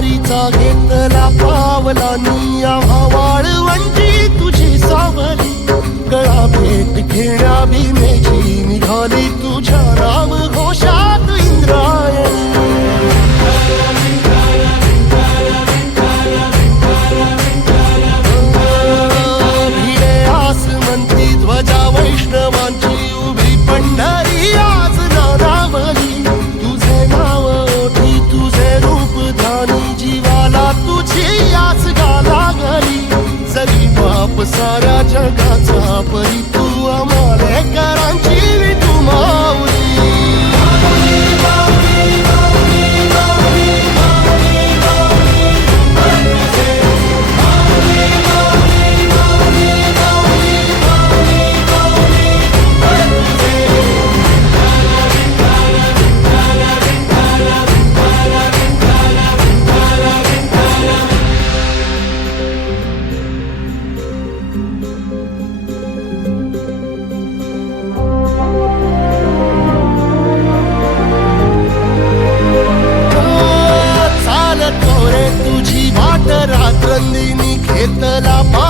वसावारीचा घेतला पावला निया वाळवंटी तुझी सावली. गळा भेट घेण्या भीमेची निघाली तुझ्या घेतला पावला